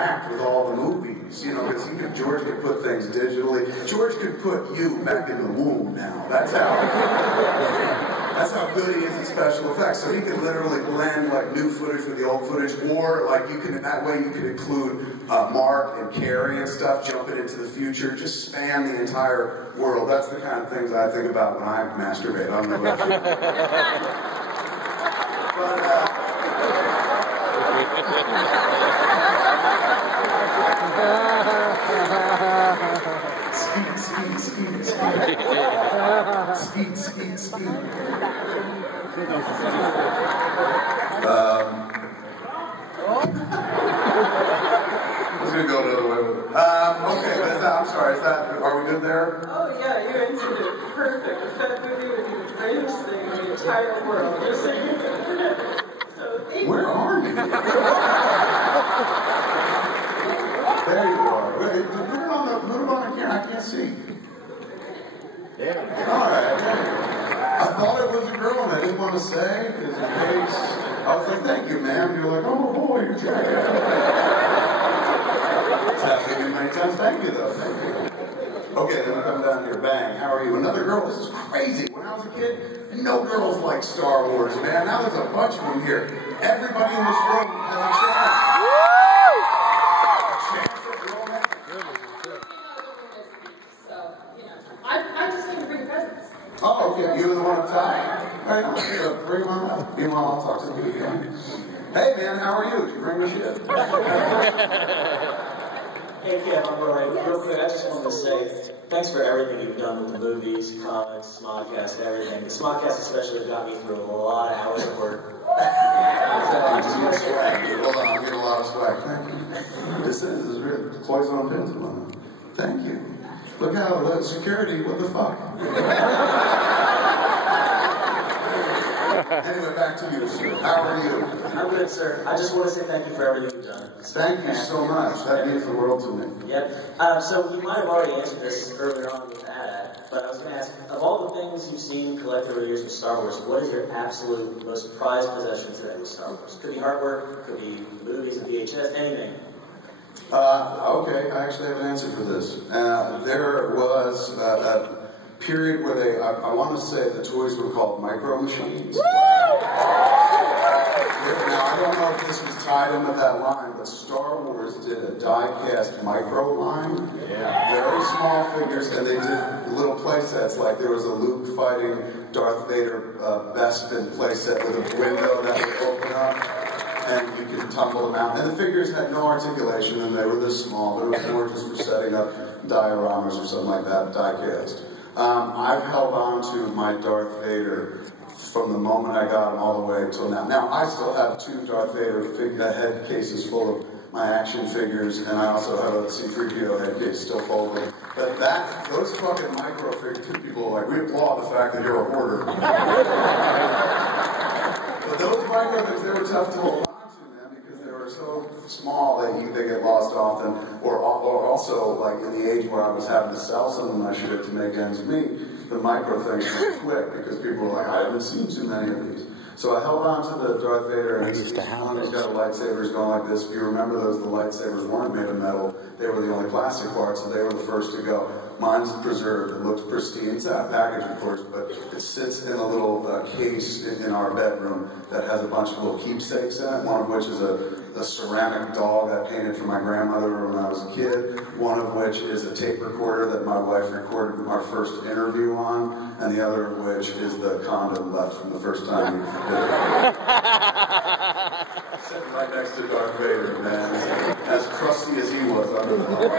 interact with all the movies, you know, because George could put things digitally. George could put you back in the womb now. That's how good he is at special effects. So he can literally blend like new footage with the old footage, or like you can, that way you can include Mark and Carrie and stuff, jumping into the future, just span the entire world. That's the kind of things I think about when I masturbate. I don't know about you. Speed. I was going to go another way with it. Okay, but I'm sorry, are we good there? Oh yeah, you answered it perfect. The Fed movie would be the greatest thing in the entire world. Just so where are you? There you are. Wait, put it on the camera. I can't see. Yeah. All right. I thought it was a girl, and I didn't want to say, because in case, I was like, thank you, ma'am. You're like, oh boy, you're trying. It's happened to me many times. Thank you, though. Thank you. Okay, then we come down here. Bang. How are you? Another girl. This is crazy. When I was a kid, no girls like Star Wars, man. Now there's a bunch of them here. Everybody in this room has a chance. I just came to bring presents. Oh, okay. You're the one up top? All right, here, bring one up. Meanwhile, I'll talk to you. Hey, man, how are you? Did you bring me shit? Hey, Kev, I'm Roy. Real quick, I just wanted to say thanks for everything you've done with the movies, comics, Smodcast, everything. The Smodcast especially got me through a lot of hours of work. I just want to swag. Hold on, I'm getting a lot of swag. Thank you. This is real. Poison on pins. Thank you. Look how the security, what the fuck? Anyway, back to you, sir. How are you? I'm good, sir. I just want to say thank you for everything you've done. Thank you so much. That means the world to me. Yep. So you might have already answered this earlier on with that, but I was going to ask, of all the things you've seen collected over the years with Star Wars, what is your absolute most prized possession today with Star Wars? Could be artwork, could be movies and VHS, anything. Okay, I actually have an answer for this. There was a period where I want to say the toys were called micro machines. Now, I don't know if this was tied in with that line, but Star Wars did a die-cast micro line. Yeah. Very small figures, and they did little play sets, like there was a Luke fighting Darth Vader Bespin play set with a window that would open up. And you could tumble them out. And the figures had no articulation, and they were this small, but it was more just for setting up dioramas or something like that, die-cast. I've held on to my Darth Vader from the moment I got him all the way till now. Now, I still have 2 Darth Vader head cases full of my action figures, and I also have a C-3PO head case still full of them. But those fucking micro figures, people are like, we applaud the fact that you're a hoarder. But those micro figures, they were tough to hold on to, man, because they were so small that they get lost often, or also, like, in the age where I was having to sell some of my shit to make ends meet, the micro things were quick, because people were like, I haven't seen too many of these. So I held on to the Darth Vader, and he's got lightsabers going like this. If you remember those, the lightsabers weren't made of metal. They were the only plastic parts, so they were the first to go. Mine's preserved. It looks pristine. It's out of package, of course, but it sits in a little case in our bedroom that has a bunch of little keepsakes in it, one of which is a ceramic dog I painted for my grandmother when I was a kid, one of which is a tape recorder that my wife recorded our first interview on, and the other of which is the condom left from the first time we did it. Sitting right next to Darth Vader, man, as crusty as he was under the helmet.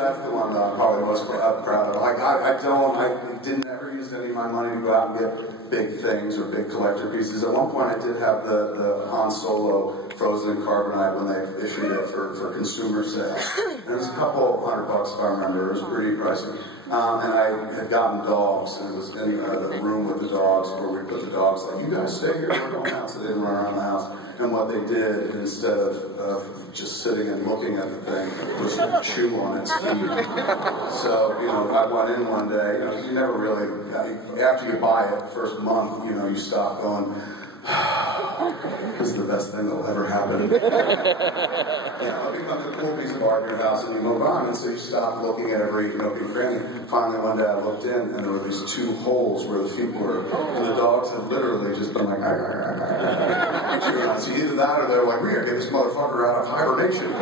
That's the one that I'm probably most proud of. Like, I didn't ever use any of my money to go out and get big things or big collector pieces. At one point I did have the Han Solo frozen in carbonite when they issued it for consumer sale. And it was a couple $100 if I remember. It was pretty pricey. and I had gotten dogs, and it was in the room with the dogs where we put the dogs, like, you guys stay here, we're going out, so they didn't run around the house. And what they did, instead of just sitting and looking at the thing, was chew on its feet. So, you know, I went in one day, you know, you never really, after you buy it, first month, you know, you stop going, this is the best thing that will ever happen. You know, it becomes a cool piece of art in your house and you move on, and so you stop looking at every, you know, big cranny. Finally, one day I looked in and there were these 2 holes where the feet were, and the dogs had literally just been like, so either that or they were like, we gotta get this motherfucker out of hibernation.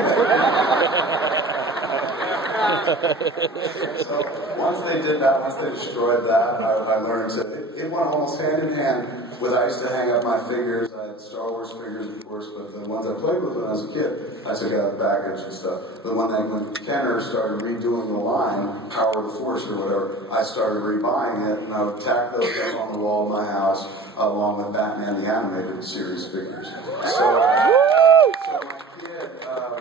So once they did that, once they destroyed that, I learned to, it went almost hand in hand with, I used to hang up my figures. I had Star Wars figures, of course, but the ones I played with when I was a kid, I took out the baggage and stuff. But when Kenner started redoing the line, Power of the Force or whatever, I started rebuying it, and I would tack those up on the wall of my house, along with Batman the Animated Series figures. So my kid,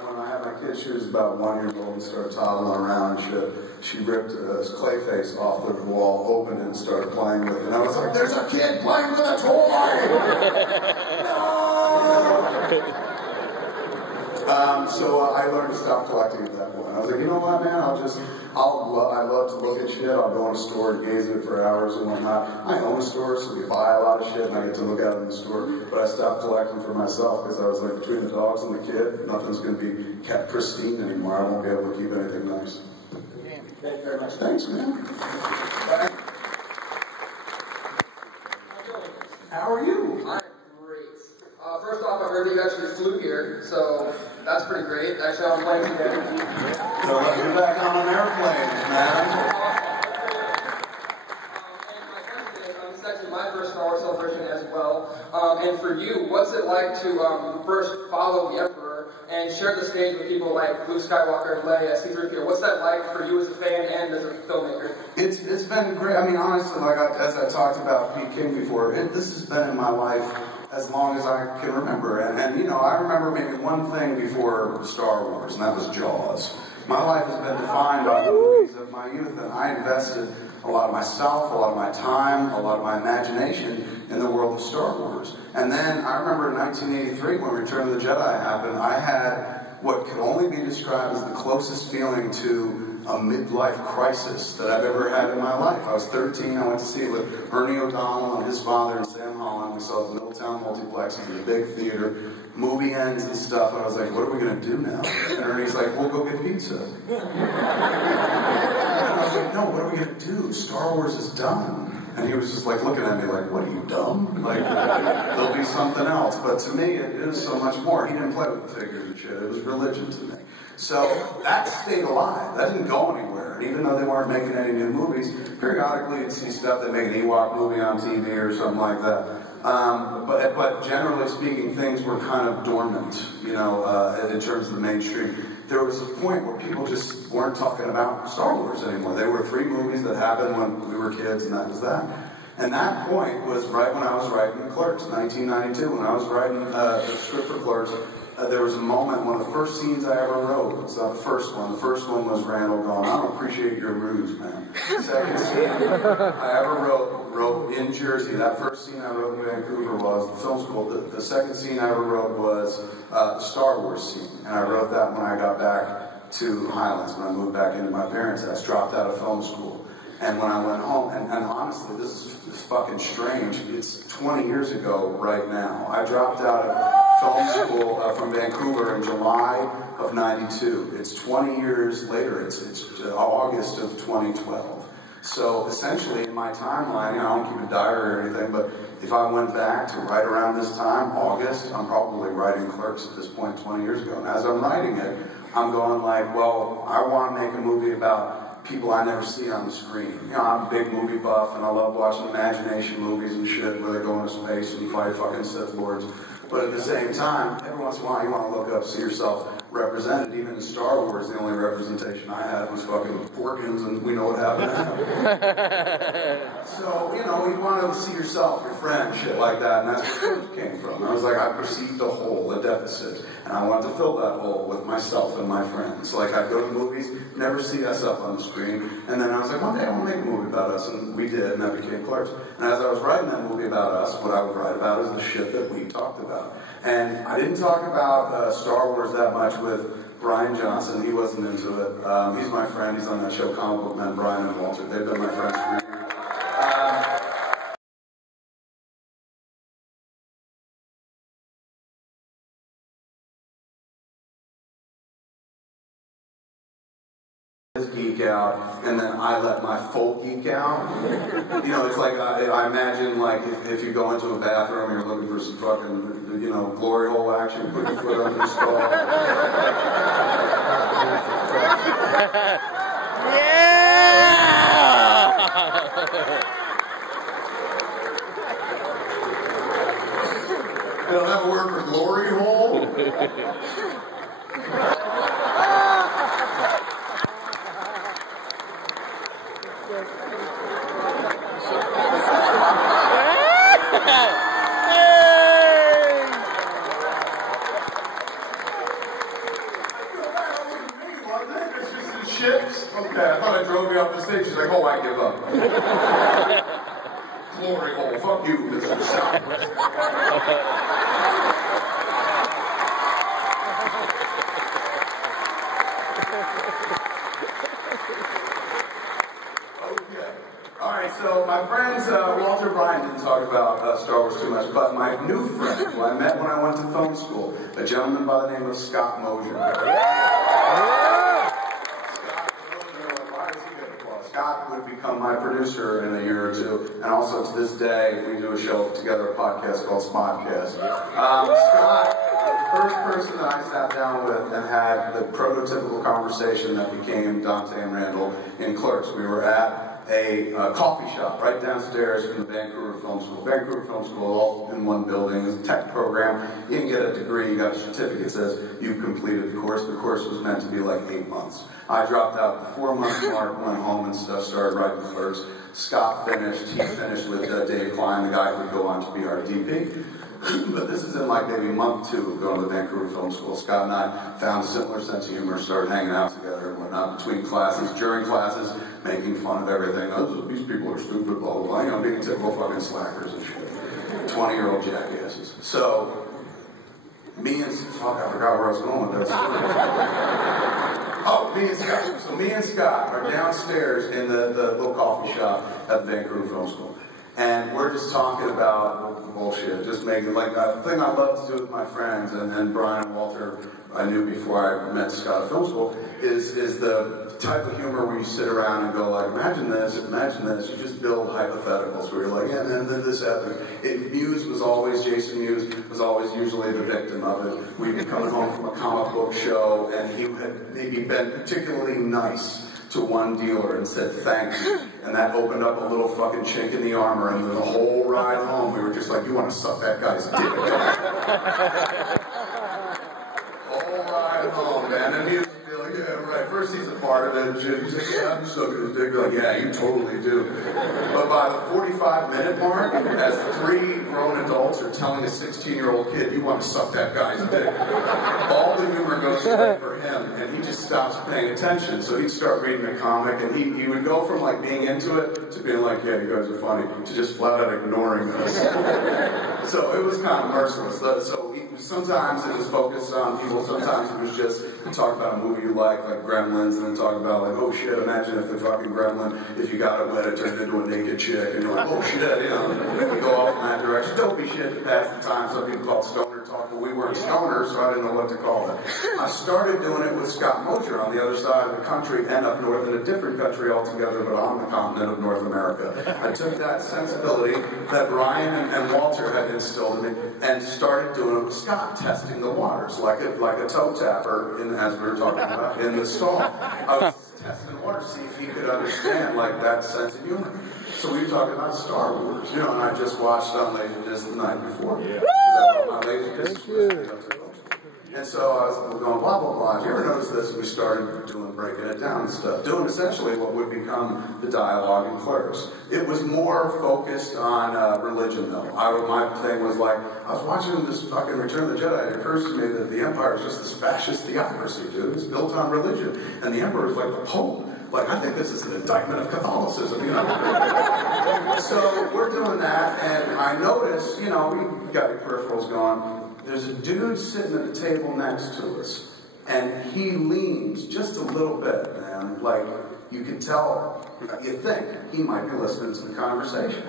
when I had my kid, she was about 1 year old and started toddling around and shit. She ripped Clayface off the wall, opened it, and started playing with it. And I was like, there's a kid playing with a toy! No! So I learned to stop collecting at that point. I was like, you know what, man, I love to look at shit. I'll go in a store and gaze at it for hours and whatnot. I own a store, so we buy a lot of shit, and I get to look at it in the store. But I stopped collecting for myself because I was like, between the dogs and the kid, nothing's going to be kept pristine anymore. I won't be able to keep anything nice. Thank you very much. Thanks, man. Bye. How are you? I'm great. First off, I heard you actually flew here, so that's pretty great. Actually, I'm playing today. So let's get back on an airplane, man. And my friend today, this is actually my first Star Wars celebration as well. And for you, what's it like to first follow the Emperor and share the stage with people like Luke Skywalker and Leia, C-3PO? What's that like for you as a fan and as a filmmaker? It's been great. I mean, honestly, like as I talked about Pete King before, this has been in my life as long as I can remember. And you know, I remember maybe one thing before Star Wars, and that was Jaws. My life has been defined by the movies of my youth, and I invested a lot of myself, a lot of my time, a lot of my imagination in the world of Star Wars. And then I remember in 1983 when Return of the Jedi happened, I had what could only be described as the closest feeling to a midlife crisis that I've ever had in my life. I was 13, I went to see it with Ernie O'Donnell and his father and Sam Holland. We saw the Middletown Multiplex in the big theater. Movie ends and stuff, and I was like, what are we going to do now? And Ernie's like, we'll go get pizza. And I was like, no, what are we going to do? Star Wars is done. And he was just like looking at me like, what are you, dumb? Like, there'll be something else. But to me, it is so much more. He didn't play with the figures and shit. It was religion to me. So that stayed alive. That didn't go anywhere. And even though they weren't making any new movies, periodically you'd see stuff. They make an Ewok movie on TV or something like that. But generally speaking, things were kind of dormant, you know, in terms of the mainstream. There was a point where people just weren't talking about Star Wars anymore. There were 3 movies that happened when we were kids, and that was that. And that point was right when I was writing Clerks, 1992. When I was writing the script for Clerks, there was a moment, one of the first scenes I ever wrote. It's not the first one. The first one was Randall going, I don't appreciate your ruse, man. The second scene I ever wrote in Jersey. That first scene I wrote in Vancouver was the film school. The second scene I ever wrote was the Star Wars scene. And I wrote that when I got back to Highlands, when I moved back into my parents' house, dropped out of film school. And when I went home, and honestly, this is fucking strange, it's 20 years ago right now. I dropped out of film school from Vancouver in July of '92. It's 20 years later. It's August of 2012. So essentially, in my timeline, you know, I don't keep a diary or anything, but if I went back to right around this time, August, I'm probably writing Clerks at this point 20 years ago. And as I'm writing it, I'm going like, well, I want to make a movie about people I never see on the screen. You know, I'm a big movie buff, and I love watching imagination movies and shit where they go into space and fight fucking Sith Lords. But at the same time, every once in a while you want to look up, see yourself represented. Even in Star Wars, the only representation I had was fucking Porkins, and we know what happened to him. So, you know, you want to see yourself, your friend, shit like that, and that's where it came from. I was like, I perceived a hole, a deficit, and I wanted to fill that hole with myself and my friends. Like, I'd go to movies, never see us up on the screen, and then I was like, one day I want to make a movie about us, and we did, and that became Clerks. And as I was writing that movie about us, what I would write about is the shit that we talked about. And I didn't talk about Star Wars that much with Brian Johnson. He wasn't into it. He's my friend. He's on that show, Comic Book Men, Brian and Walter. They've been my friends for years. Geek out, and then I let my folk geek out. You know, it's like I imagine, like, if you go into a bathroom, you're looking for some fucking, you know, glory hole action, put your foot under the stall. They don't have a word for glory hole? Okay, I thought I drove you off the stage. She's like, oh, I give up. Glory hole, fuck you, Mr. Southwest. Okay. Alright, so my friends, Walter Bryan didn't talk about Star Wars too much, but my new friend, who I met when I went to film school, a gentleman by the name of Scott Mosier. Scott would become my producer in a year or two, and also to this day, we do a show together, a podcast called Smodcast. Scott, the first person that I sat down with and had the prototypical conversation that became Dante and Randall in Clerks. We were at a coffee shop right downstairs from the Vancouver Film School. Vancouver Film School, all in one building. It's a tech program. You can get a degree, you got a certificate that says you've completed the course. The course was meant to be like 8 months. I dropped out the 4-month mark, went home and stuff, started writing Clerks. Scott finished. He finished with Dave Klein, the guy who would go on to be our DP. But this is in like maybe month 2 of going to the Vancouver Film School. Scott and I found a similar sense of humor, started hanging out together and whatnot between classes, during classes, making fun of everything. Oh, these people are stupid, blah, blah, blah. You know, being typical fucking slackers and shit. 20-year-old jackasses. So, me and... Fuck, I forgot where I was going with that story. Oh, me and Scott. So me and Scott are downstairs in the little coffee shop at the Vancouver Film School. And we're just talking about bullshit, just making, like, the thing I love to do with my friends, and Brian and Walter, I knew before I met Scott at film school, is the type of humor where you sit around and go like, imagine this, you just build hypotheticals where you're like, yeah, and then this happened. Jason Mewes was always usually the victim of it. We'd be coming home from a comic book show, and he had maybe been particularly nice to one dealer and said thank you, and that opened up a little fucking chink in the armor, and the whole ride home we were just like, you want to suck that guy's dick? Whole ride home, man. And he would be like, yeah, right. First he's a part of it, and shit. He's like, yeah, I'm sucking his dick. Like, yeah, you totally do. But by the 45-minute mark, as 3 grown adults are telling a 16-year-old kid, you want to suck that guy's dick, all the humor goes away for him, and he just stops paying attention. So he'd start reading a comic, and he would go from like being into it to being like, yeah, you guys are funny, to just flat out ignoring us. So it was kind of merciless. So sometimes it was focused on people, sometimes it was just talk about a movie you like Gremlins, and then talk about like, oh shit, imagine if the fucking gremlin, if you got it wet, it turned into a naked chick, and you're like, oh shit, you know, we go off in that direction. Dopey shit to pass the time. Some people call it stoner talk, but we weren't stoners, so I didn't know what to call it. I started doing it with Scott Mosier on the other side of the country and up north in a different country altogether, but on the continent of North America. I took that sensibility that Brian and Walter had instilled in me and started doing it with Scott, testing the waters like a toe tapper, as we were talking about, in the stall. I was testing the water, see if he could understand like that sense of humor. So we were talking about Star Wars, you know, and I just watched on Laserdisc the night before. Yeah. My Laserdisc was And so I was going, blah, blah, blah. Did you ever notice this? We started breaking it down and stuff, doing essentially what would become the dialogue in Clerks. It was more focused on religion, though. My thing was like, I was watching this fucking Return of the Jedi, and it occurs to me that the Empire is just this fascist theocracy, dude. It's built on religion. And the Emperor is like the Pope. Like, I think this is an indictment of Catholicism, you know? So we're doing that, and I notice, you know, we got your peripherals going. There's a dude sitting at the table next to us, and he leans just a little bit, man. Like, you can tell, you think he might be listening to the conversation.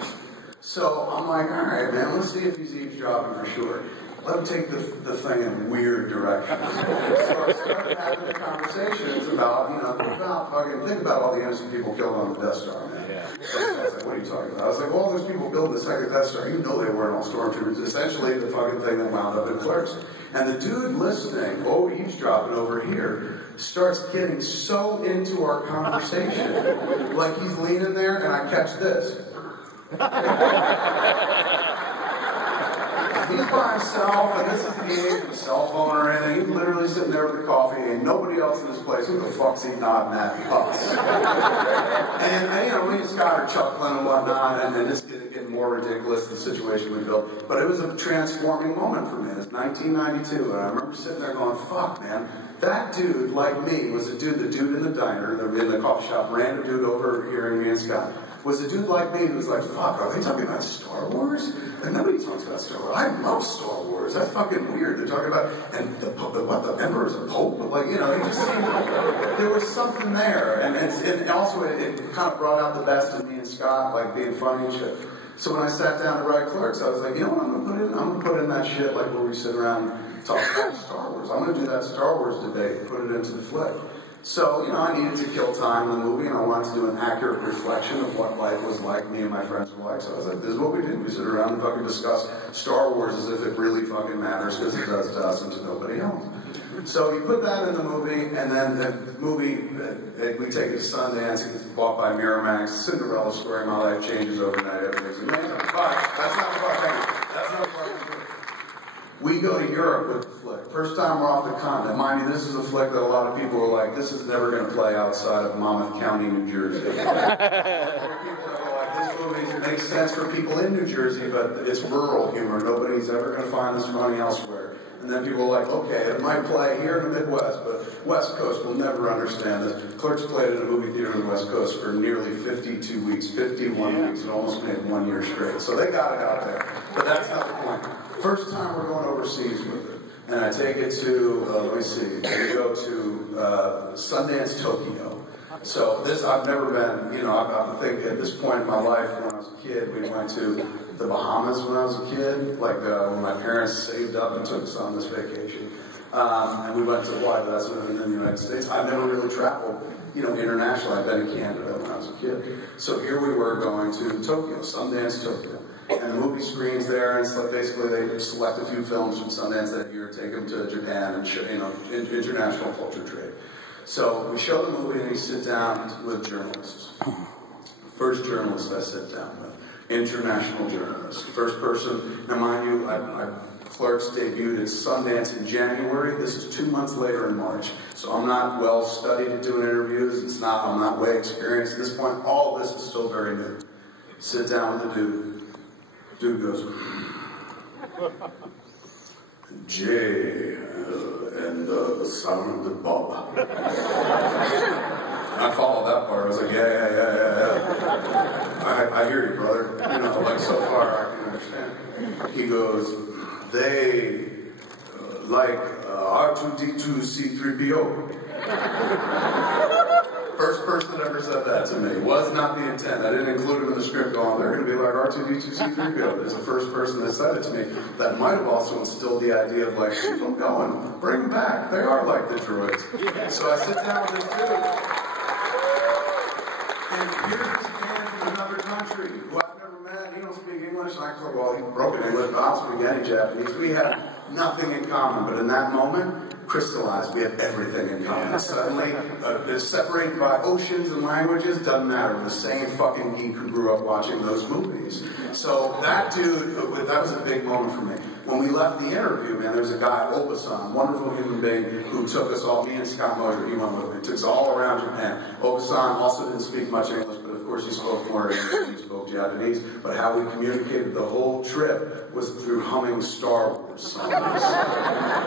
So I'm like, all right, man, let's see if he's eavesdropping for sure. Let him take the thing in weird directions. So I started having conversations about, you know, think about all the innocent people killed on the Death Star, man. Yeah. So I was like, what are you talking about? I was like, well, there's people building the second Death Star. You know they weren't all stormtroopers. Essentially, the fucking thing that wound up in Clerks. And the dude listening, eavesdropping over here, starts getting so into our conversation. Like he's leaning there, and I catch this. He's by himself, and this is the age of a cell phone or anything. He's literally sitting there with a coffee, and nobody else in this place. Who the fuck's he nodding at? Us. And you know, me and Scott are chuckling and whatnot, and then it's getting more ridiculous, the situation we built. But it was a transforming moment for me. It was 1992, and I remember sitting there going, fuck, man. That dude, like me, was the dude in the diner, in the coffee shop, random dude over here in me and Scott. Was a dude like me who was like, fuck, are they talking about Star Wars? And nobody talks about Star Wars. I love Star Wars. That's fucking weird. They're talking about, and the Emperor is a Pope? But like, you know, it just seemed like there was something there. And also it kind of brought out the best in me and Scott, like being funny and shit. So when I sat down to write Clerks, I was like, you know what I'm gonna put in that shit, like where we sit around and talk about Star Wars. I'm gonna do that Star Wars debate, put it into the flick. So, you know, I needed to kill time in the movie, and I wanted to do an accurate reflection of what life was like, me and my friends were like. So I was like, this is what we do. We sit around and fucking discuss Star Wars as if it really fucking matters, because it does to us and to nobody else. So you put that in the movie, and then the movie, we take it to Sundance, it gets bought by Miramax, Cinderella story, my life changes overnight, everything's amazing. But that's not the part. That's not the part. We go to Europe with the flick. First time we're off the continent. Mind you, this is a flick that a lot of people were like, this is never going to play outside of Monmouth County, New Jersey. People are like, this movie makes sense for people in New Jersey, but it's rural humor. Nobody's ever going to find this funny elsewhere. And then people are like, okay, it might play here in the Midwest, but West Coast will never understand this. Clerks played in a movie theater in the West Coast for nearly 52 weeks, 51 weeks, and almost made 1 year straight. So they got it out there. But that's not the point. First time we're going overseas with it. And I take it to, let me see, we go to Sundance, Tokyo. So this, I've never been, you know, I think at this point in my life, when I was a kid, we went to the Bahamas when I was a kid, like when my parents saved up and took us on this vacation. And we went to Hawaii, but that's in the United States. I've never really traveled, you know, internationally. I've been in Canada when I was a kid. So here we were going to Tokyo, Sundance, Tokyo. And the movie screens there, and so basically they select a few films from Sundance that year, take them to Japan and show, you know, international culture trade. So we show the movie and we sit down with journalists. First journalist I sit down with, international journalist. First person, now mind you, Clerks debuted at Sundance in January. This is 2 months later in March. So I'm not well studied at doing interviews. I'm not way experienced at this point. All of this is still very new. Sit down with the dude. Dude goes, Jay and the Silent Bob. I followed that part. I was like, yeah. I hear you, brother. You know, like so far I can understand. He goes, they like R2D2 C3PO. First person that ever said that to me. Was not the intent. I didn't include him in the script going, they're going to be like R2D2 C3PO. There's the first person that said it to me. That might have also instilled the idea of like, keep them going. Bring them back. They are like the droids. Yeah. So I sit down with this dude. And here's this man from another country who I've never met. He don't speak English. And I thought, well, he broke English, but I don't speak any Japanese. We have nothing in common. But in that moment, crystallized, we have everything in common. Suddenly, it's separated by oceans and languages, doesn't matter. We're the same fucking geek who grew up watching those movies. So So that dude, that was a big moment for me. When we left the interview, man, there's a guy, Obasan, wonderful human being, who took us all, me and Scott Mosier, he went with me, took us all around Japan. Obasan also didn't speak much English, but of course he spoke more English than he spoke Japanese. But how we communicated the whole trip was through humming Star Wars songs.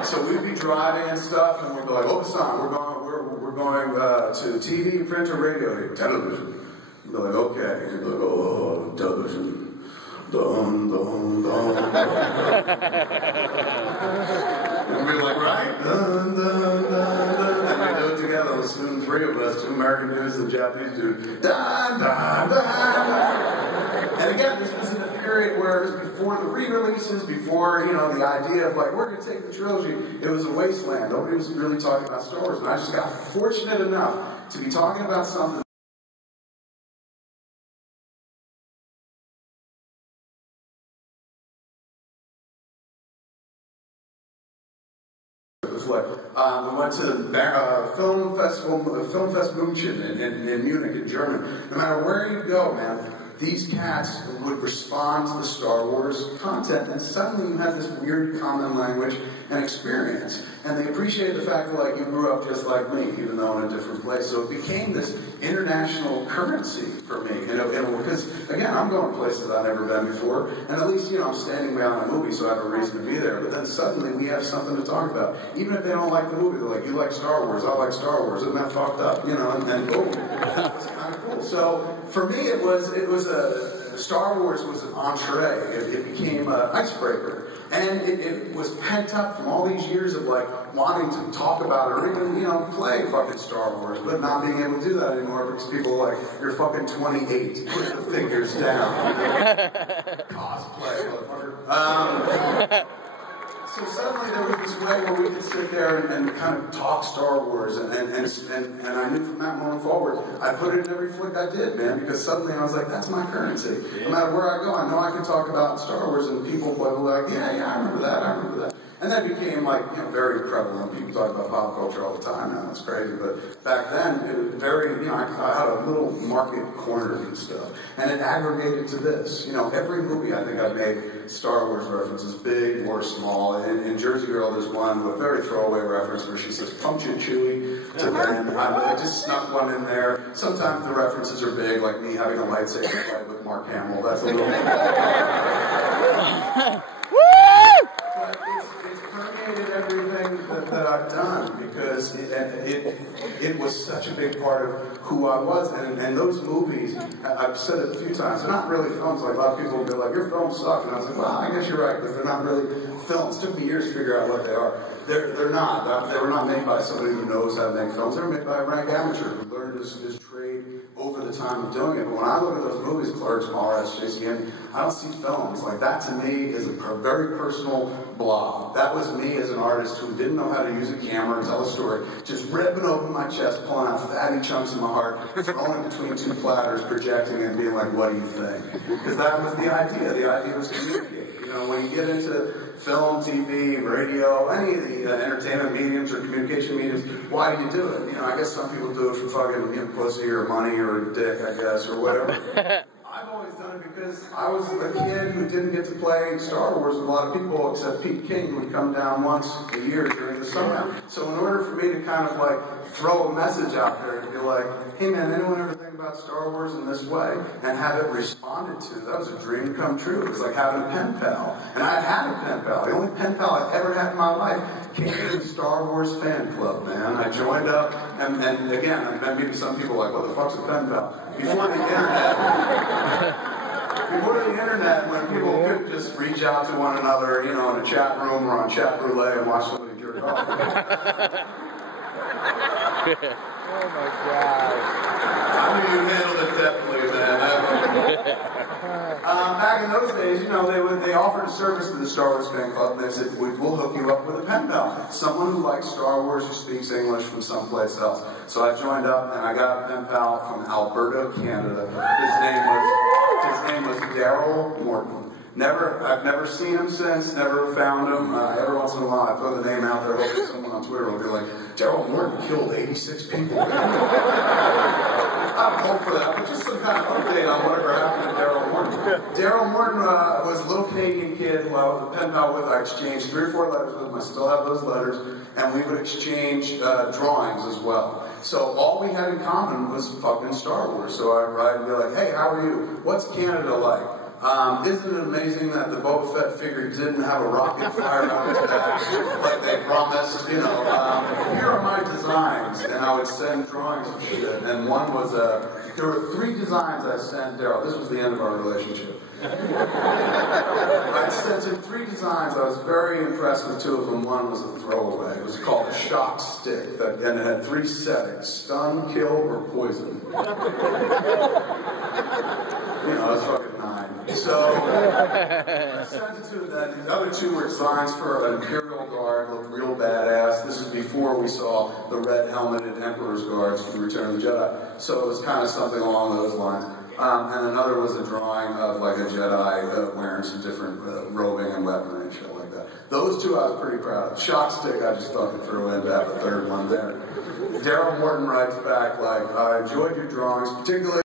So we'd be driving and stuff, and we'd be like, Obasan, we're going to TV, print, or radio? Television. We'd be like, okay. And he'd be like, oh, television. Dun, dun, dun. And we'd be like, right? Dun, dun, dun, dun. And we do it together. Let's do the three of us, two American dudes and Japanese dudes. Dun, dun, dun. And again, this was in a period where it was before the re-releases, before, you know, the idea of like, we're going to take the trilogy. It was a wasteland. Nobody was really talking about Star Wars. And I just got fortunate enough to be talking about something we went to the film fest München in Munich in Germany. No matter where you go, man, these cats would respond to the Star Wars content, and suddenly you had this weird common language and experience. And they appreciated the fact that, like, you grew up just like me, even though in a different place. So it became this international currency for me. Because, again, I'm going places I've never been before, and at least, you know, I'm standing behind a movie, so I have a reason to be there. But then suddenly we have something to talk about. Even if they don't like the movie, they're like, you like Star Wars, I like Star Wars. Isn't that fucked up? You know, and then boom. It's kind of cool. So for me, it was Star Wars was an entree. It became an icebreaker. And it was pent up from all these years of like wanting to talk about it or even, you know, play fucking Star Wars, but not being able to do that anymore because people are like, you're fucking 28, put the figures down. Cosplay, motherfucker. So suddenly there was this way where we could sit there and kind of talk Star Wars, and I knew from that moment forward, I put it in every flick I did, man, because suddenly I was like, that's my currency. No matter where I go, I know I can talk about Star Wars, and people were like, yeah, I remember that. And that became like, you know, very prevalent. People talk about pop culture all the time now, it's crazy, but back then, it was very, you know, I had a little market corner and stuff, and it aggregated to this. You know, every movie I think I've made Star Wars references, big or small. In Jersey Girl, there's one, a very throwaway reference where she says, puncture Chewie to Ben. I just snuck one in there. Sometimes the references are big, like me having a lightsaber fight with Mark Hamill. That's a little... But it's permeated everything that I've done because it was such a big part of who I was. And those movies, I've said it a few times, they're not really films. Like a lot of people will be like, your films suck. And I was like, well, I guess you're right, because they're not really films. It took me years to figure out what they are. They're not. They were not made by somebody who knows how to make films. They were made by a rank amateur who learned his trade over the time of doing it. But when I look at those movies, Clerks, Mallrats, JCM, I don't see films. Like, that to me is a very personal blob. That was me as an artist who didn't know how to use a camera and tell a story, just ripping open my chest, pulling out fatty chunks of my heart, throwing between two platters, projecting and being like, what do you think? Because that was the idea. The idea was communicate. You know, when you get into film, TV, radio, any of the entertainment mediums or communication mediums, why do you do it? You know, I guess some people do it for fucking, you know, pussy or money or dick, I guess, or whatever. I've always done it because I was a kid who didn't get to play Star Wars with a lot of people, except Pete King, who would come down once a year during the summer. So in order for me to kind of like throw a message out there and be like, hey man, anyone ever think about Star Wars in this way? And have it responded to, that was a dream come true. It was like having a pen pal. And I had a pen pal. The only pen pal I've ever had in my life came to the Star Wars fan club, man. I joined up, and again, maybe some people are like, what the fuck's a pen pal? Before the internet, when people could just reach out to one another, you know, in a chat room or on chat roulette and watch somebody jerk off. Oh my God. I mean, you handled it definitely, man. Back in those days, you know, they offered a service to the Star Wars fan club, and they said, we'll hook you up with a pen pal. Someone who likes Star Wars, who speaks English from someplace else. So I joined up, and I got a pen pal from Alberta, Canada. His name was Daryl Morton. I've never seen him since, never found him. Every once in a while I throw the name out there, hoping someone on Twitter will be like, Daryl Morton killed 86 people. I don't hope for that, but just some kind of update on whatever happened to Daryl Morton. Daryl Morton was a little pagan kid who I was a pen pal with. I exchanged 3 or 4 letters with him. I still have those letters. And we would exchange drawings as well. So all we had in common was fucking Star Wars. So I'd write and be like, hey, how are you? What's Canada like? Isn't it amazing that the Boba Fett figure didn't have a rocket fired out its back like they promised? You know, here are my designs. And I would send drawings and shit. And one was, there were 3 designs I sent Daryl. This was the end of our relationship. I sent him 3 designs. I was very impressed with 2 of them. One was a throwaway. It was called a shock stick, and it had 3 settings: stun, kill, or poison. You know, I was fucking 9. So I sent it to them. The other 2 were designs for an Imperial Guard, looked real badass. This was before we saw the red helmeted Emperor's Guards from Return of the Jedi. So it was kind of something along those lines. And another was a drawing of like a Jedi wearing some different robing and weaponry and shit like that. Those 2 I was pretty proud of. Shock stick I just fucking threw in to have a 3rd one there. Daryl Morton writes back like, I enjoyed your drawings, particularly